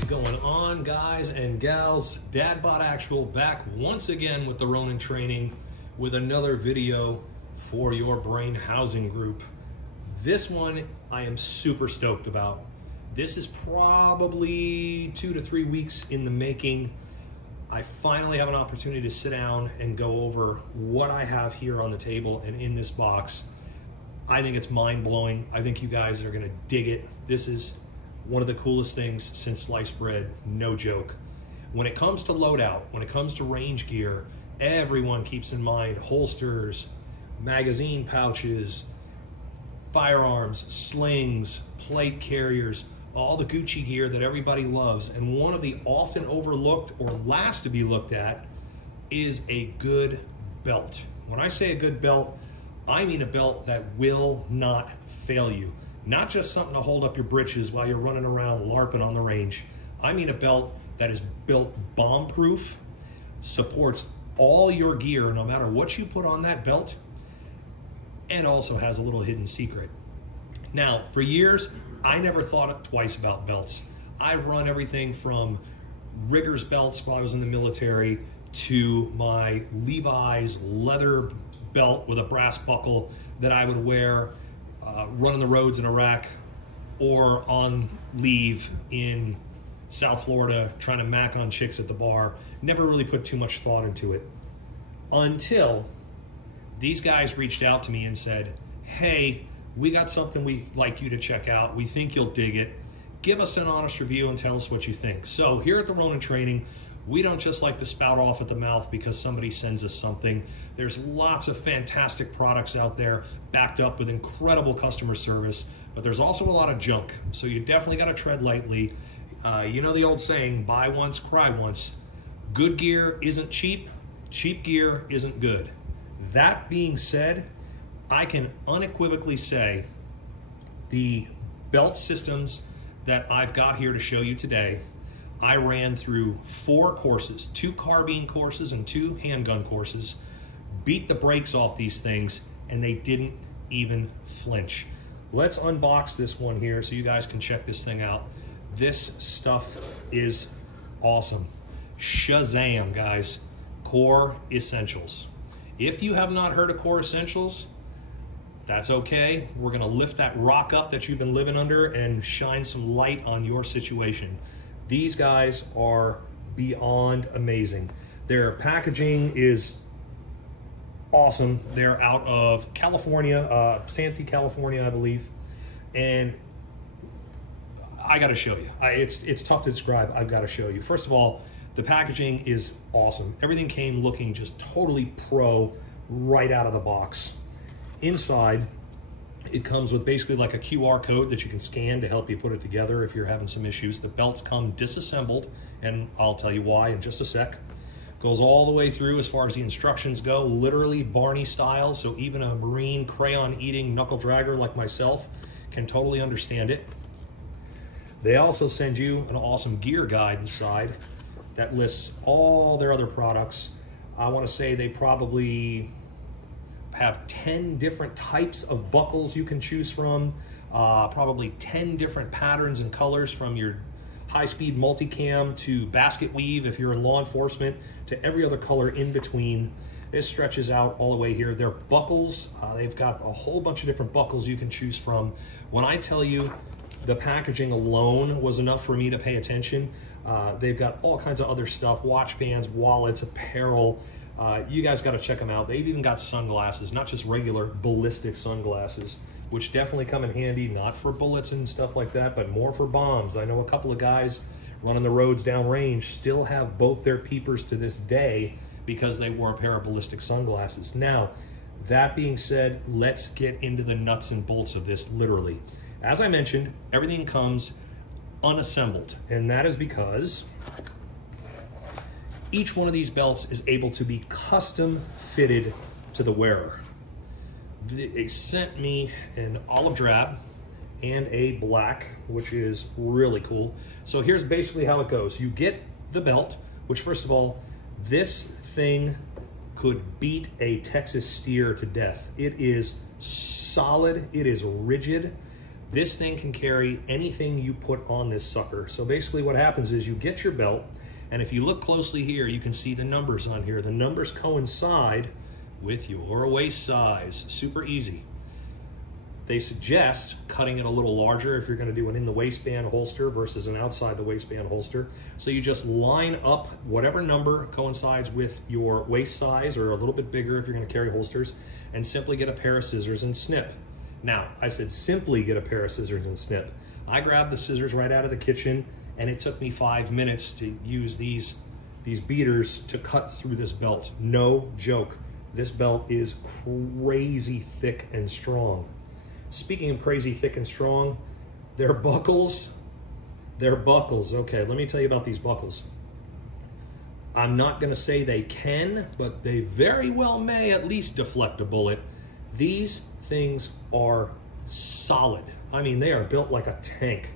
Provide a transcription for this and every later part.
is going on, guys and gals? Dadbot Actual back once again with the Ronin training with another video for your brain housing group. This one I am super stoked about. This is probably 2 to 3 weeks in the making. I finally have an opportunity to sit down and go over what I have here on the table and in this box. I think it's mind-blowing. I think you guys are gonna dig it. This is one of the coolest things since sliced bread, no joke. When it comes to loadout, when it comes to range gear, everyone keeps in mind holsters, magazine pouches, firearms, slings, plate carriers, all the Gucci gear that everybody loves. And one of the often overlooked or last to be looked at is a good belt. When I say a good belt, I mean a belt that will not fail you. Not just something to hold up your britches while you're running around LARPing on the range. I mean a belt that is built bomb-proof, supports all your gear no matter what you put on that belt, and also has a little hidden secret. Now, for years, I never thought twice about belts. I've run everything from Riggers belts while I was in the military to my Levi's leather belt with a brass buckle that I would wear running the roads in Iraq or on leave in South Florida trying to mac on chicks at the bar. Never really put too much thought into it until these guys reached out to me and said, hey, we got something we'd like you to check out. We think you'll dig it. Give us an honest review and tell us what you think. So here at the Ronin Training, we don't just like to spout off at the mouth because somebody sends us something. There's lots of fantastic products out there backed up with incredible customer service, but there's also a lot of junk. So you definitely got to tread lightly. You know the old saying, buy once, cry once. Good gear isn't cheap. Cheap gear isn't good. That being said, I can unequivocally say the belt systems that I've got here to show you today, I ran through 4 courses, 2 carbine courses and 2 handgun courses, beat the brakes off these things, and they didn't even flinch. Let's unbox this one here so you guys can check this thing out. This stuff is awesome. Shazam, guys. Core Essentials. If you have not heard of Core Essentials, that's okay. We're gonna lift that rock up that you've been living under and shine some light on your situation. These guys are beyond amazing. Their packaging is awesome. They're out of California, Santee, California, I believe. And I gotta show you. It's tough to describe, I've gotta show you. First of all, the packaging is awesome. Everything came looking just totally pro right out of the box. Inside, it comes with basically like a QR code that you can scan to help you put it together if you're having some issues. The belts come disassembled, and I'll tell you why in just a sec. Goes all the way through as far as the instructions go, literally Barney style, so even a Marine crayon-eating knuckle dragger like myself can totally understand it. They also send you an awesome gear guide inside that lists all their other products. I want to say they probably have 10 different types of buckles you can choose from, probably 10 different patterns and colors from your high-speed multicam to basket weave if you're in law enforcement to every other color in between. This stretches out all the way here. Their buckles, they've got a whole bunch of different buckles you can choose from. When I tell you the packaging alone was enough for me to pay attention, they've got all kinds of other stuff, watch bands, wallets, apparel. You guys got to check them out. They've even got sunglasses, not just regular ballistic sunglasses, which definitely come in handy, not for bullets and stuff like that, but more for bombs. I know a couple of guys running the roads downrange still have both their peepers to this day because they wore a pair of ballistic sunglasses. Now, that being said, let's get into the nuts and bolts of this literally. As I mentioned, everything comes unassembled, and that is because each one of these belts is able to be custom fitted to the wearer. They sent me an olive drab and a black, which is really cool. So here's basically how it goes. You get the belt, which first of all, this thing could beat a Texas steer to death. It is solid, it is rigid. This thing can carry anything you put on this sucker. So basically what happens is you get your belt, and if you look closely here, you can see the numbers on here. The numbers coincide with your waist size. Super easy. They suggest cutting it a little larger if you're going to do an in the waistband holster versus an outside the waistband holster. So you just line up whatever number coincides with your waist size, or a little bit bigger if you're going to carry holsters, and simply get a pair of scissors and snip. Now, I said simply get a pair of scissors and snip. I grabbed the scissors right out of the kitchen, and it took me 5 minutes to use these beaters to cut through this belt. No joke. This belt is crazy thick and strong. Speaking of crazy thick and strong, their buckles. Okay, let me tell you about these buckles. I'm not gonna say they can, but they very well may at least deflect a bullet. These things are solid. I mean, they are built like a tank,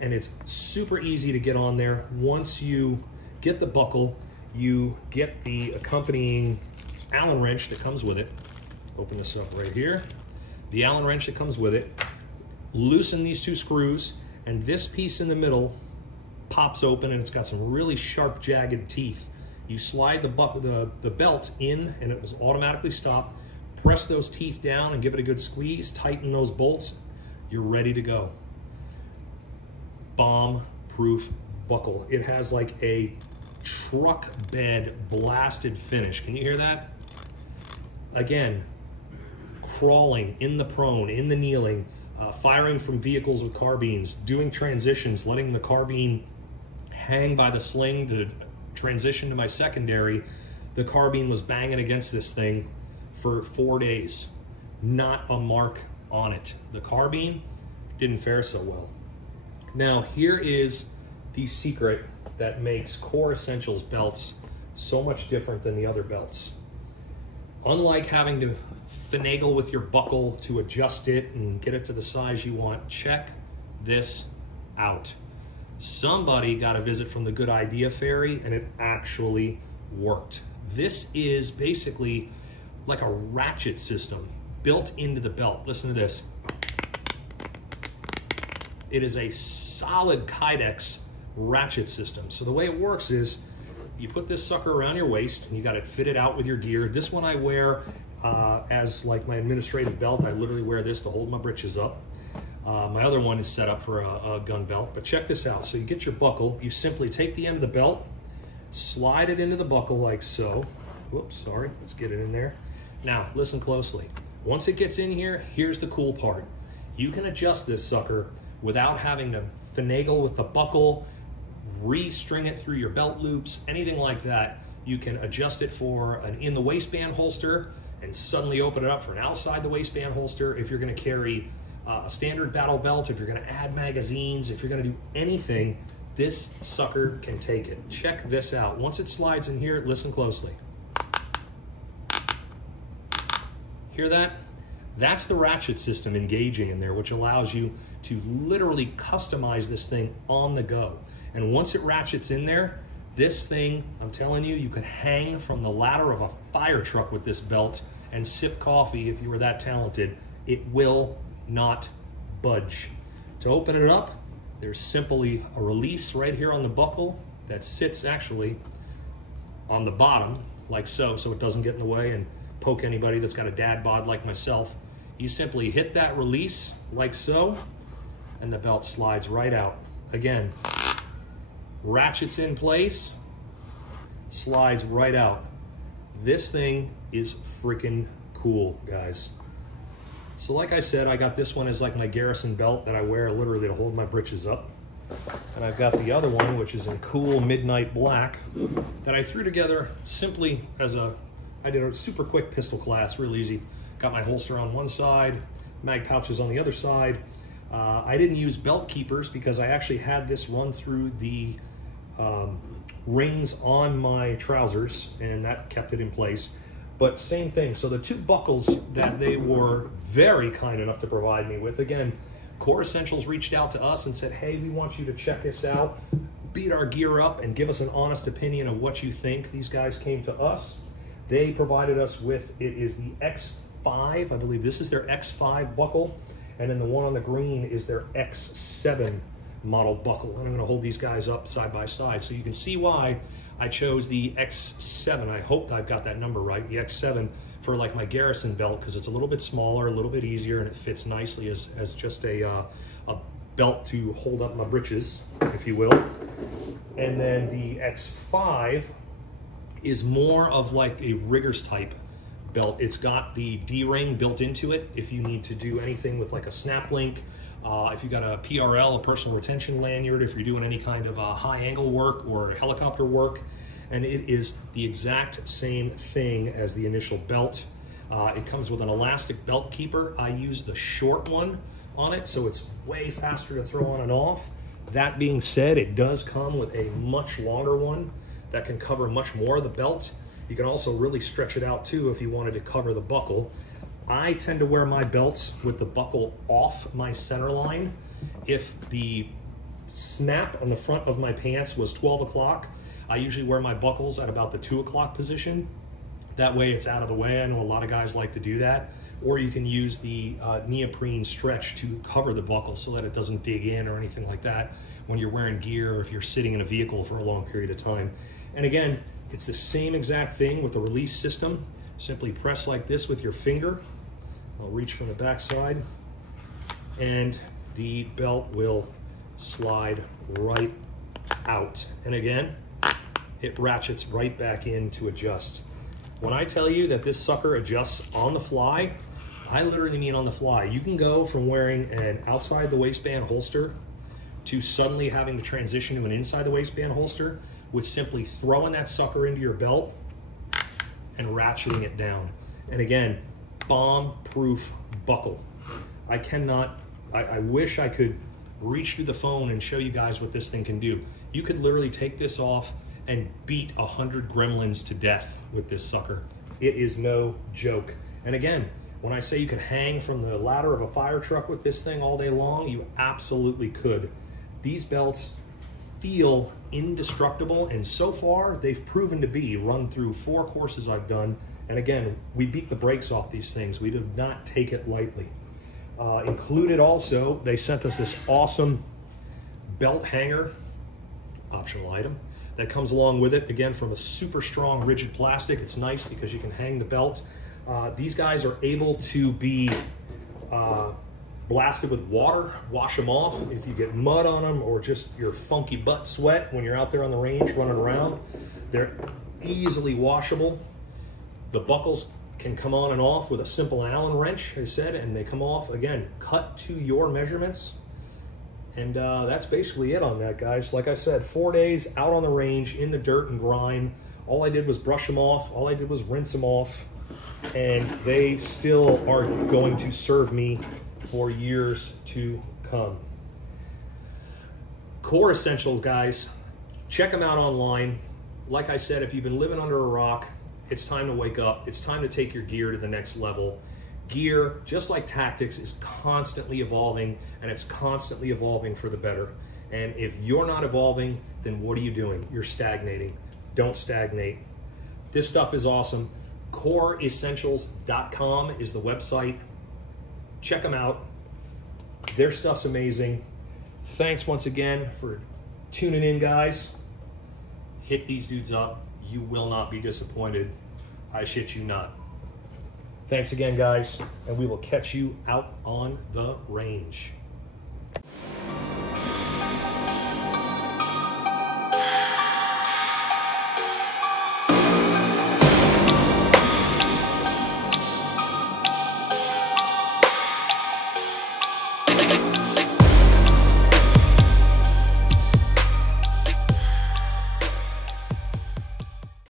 and it's super easy to get on there. Once you get the buckle, you get the accompanying Allen wrench that comes with it. Open this up right here. The Allen wrench that comes with it. Loosen these 2 screws, and this piece in the middle pops open, and it's got some really sharp, jagged teeth. You slide the belt in, and it will automatically stop. Press those teeth down and give it a good squeeze. Tighten those bolts. You're ready to go. Bomb-proof buckle. It has like a truck bed blasted finish. Can you hear that? Again, crawling, in the prone, in the kneeling, firing from vehicles with carbines, doing transitions, letting the carbine hang by the sling to transition to my secondary. The carbine was banging against this thing for 4 days. Not a mark on it. The carbine didn't fare so well. Now, here is the secret that makes Core Essentials belts so much different than the other belts. Unlike having to finagle with your buckle to adjust it and get it to the size you want, check this out. Somebody got a visit from the Good Idea Fairy, and it actually worked. This is basically like a ratchet system built into the belt. Listen to this. It is a solid Kydex ratchet system. So the way it works is you put this sucker around your waist, and you got it fitted out with your gear. This one I wear as like my administrative belt. I literally wear this to hold my britches up. My other one is set up for a gun belt, but check this out. So you get your buckle, you simply take the end of the belt, slide it into the buckle like so. Whoops, sorry, let's get it in there. Now, listen closely. Once it gets in here, here's the cool part. You can adjust this sucker without having to finagle with the buckle, restring it through your belt loops, anything like that. You can adjust it for an in the waistband holster and suddenly open it up for an outside the waistband holster. If you're gonna carry a standard battle belt, if you're gonna add magazines, if you're gonna do anything, this sucker can take it. Check this out. Once it slides in here, listen closely. Hear that? That's the ratchet system engaging in there, which allows you to literally customize this thing on the go. And once it ratchets in there, this thing, I'm telling you, you could hang from the ladder of a fire truck with this belt and sip coffee if you were that talented. It will not budge. To open it up, there's simply a release right here on the buckle that sits actually on the bottom like so it doesn't get in the way and poke anybody that's got a dad bod like myself. You simply hit that release like so, and the belt slides right out. Again, ratchets in place, slides right out. This thing is freaking cool, guys. So like I said, I got this one as like my garrison belt that I wear literally to hold my britches up. And I've got the other one, which is in cool midnight black, that I threw together simply as I did a super quick pistol class, real easy. Got my holster on one side, mag pouches on the other side. I didn't use belt keepers because I actually had this run through the rings on my trousers, and that kept it in place. But same thing, so the 2 buckles that they were very kind enough to provide me with, again, Core Essentials reached out to us and said, hey, we want you to check this out, beat our gear up, and give us an honest opinion of what you think. These guys came to us. They provided us with, it is the X5, I believe this is their X5 buckle. And then the one on the green is their X7 model buckle. And I'm gonna hold these guys up side by side so you can see why I chose the X7. I hope I've got that number right, the X7 for like my Garrison belt, because it's a little bit smaller, a little bit easier, and it fits nicely as just a belt to hold up my britches, if you will. And then the X5 is more of like a riggers type belt. It's got the D-ring built into it if you need to do anything with like a snap link, if you got a PRL, a personal retention lanyard, if you're doing any kind of high angle work or helicopter work. And it is the exact same thing as the initial belt. It comes with an elastic belt keeper. I use the short one on it, so it's way faster to throw on and off. That being said, it does come with a much longer one that can cover much more of the belt. You can also really stretch it out too if you wanted to cover the buckle. I tend to wear my belts with the buckle off my center line. If the snap on the front of my pants was 12 o'clock, I usually wear my buckles at about the 2 o'clock position. That way it's out of the way. I know a lot of guys like to do that. Or you can use the neoprene stretch to cover the buckle so that it doesn't dig in or anything like that when you're wearing gear or if you're sitting in a vehicle for a long period of time. And again, it's the same exact thing with the release system. Simply press like this with your finger. I'll reach from the back side and the belt will slide right out. And again, it ratchets right back in to adjust. When I tell you that this sucker adjusts on the fly, I literally mean on the fly. You can go from wearing an outside the waistband holster to suddenly having to transition to an inside the waistband holster with simply throwing that sucker into your belt and ratcheting it down. And again, bomb-proof buckle. I wish I could reach through the phone and show you guys what this thing can do. You could literally take this off and beat 100 gremlins to death with this sucker. It is no joke. And again, when I say you could hang from the ladder of a fire truck with this thing all day long, you absolutely could. These belts feel indestructible, and so far they've proven to be. Run through 4 courses I've done, and again, we beat the brakes off these things. We did not take it lightly. Included also, they sent us this awesome belt hanger, optional item, that comes along with it, again, from a super strong rigid plastic. It's nice because you can hang the belt. These guys are able to be blasted with water, wash them off if you get mud on them or just your funky butt sweat when you're out there on the range running around. They're easily washable. The buckles can come on and off with a simple Allen wrench, they said, and they come off, again, cut to your measurements. And that's basically it on that, guys. Like I said, 4 days out on the range in the dirt and grime. All I did was brush them off. All I did was rinse them off. And they still are going to serve me for years to come. Core Essentials, guys. Check them out online. Like I said, if you've been living under a rock, it's time to wake up. It's time to take your gear to the next level. Gear, just like tactics, is constantly evolving, and it's constantly evolving for the better. And if you're not evolving, then what are you doing? You're stagnating. Don't stagnate. This stuff is awesome. CoreEssentials.com is the website. Check them out. Their stuff's amazing. Thanks once again for tuning in, guys. Hit these dudes up. You will not be disappointed. I shit you not. Thanks again, guys, and we will catch you out on the range.